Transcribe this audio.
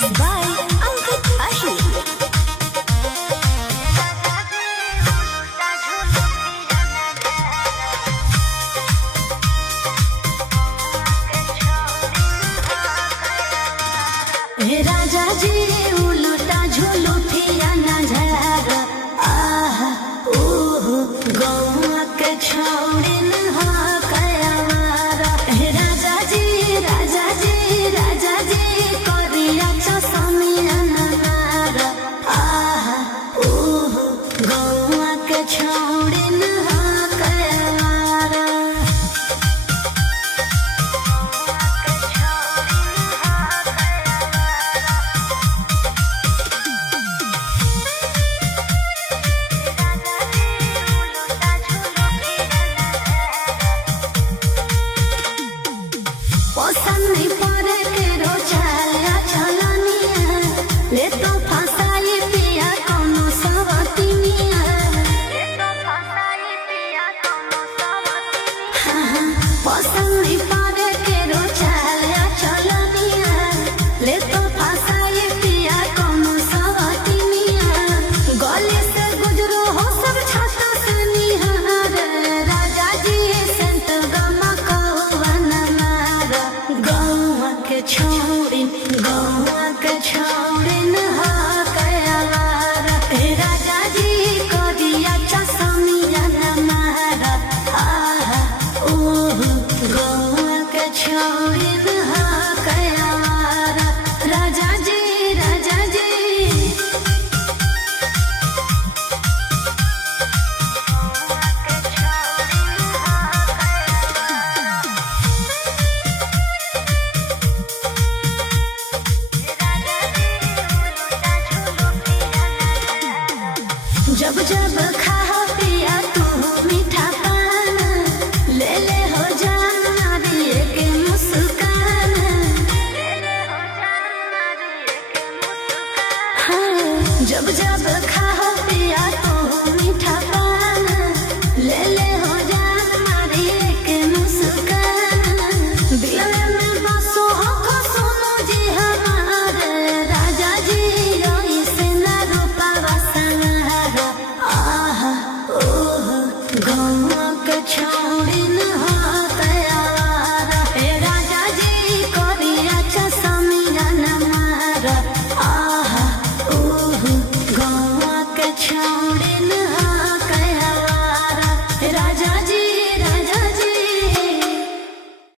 Mixed by Ankit Ahi. राजा जी उलटा झुलुठिया नजर आह ओह गौआ के छोड़िन हा कयावारा। राजा जी राजा जी राजा जी करिया चसमिया ननार आह ओह गौआ के छोड़िन हा कयावारा। नहीं पड़े के रोचाया चलनिया ले तो फसाई पिया कोनो सवतिनिया। पसंद नहीं पड़े के रोचाया चलनिया ले तो फसाई पिया कोनो सवतिनिया। गली से गुजरो हो सब छाता से निहार राजा जी संत गमा कौवन मार। गौआ के छोड़िन हा कयावार। राजा जी करिया चसमिया ननार आह ओह गौआ के छोड़िन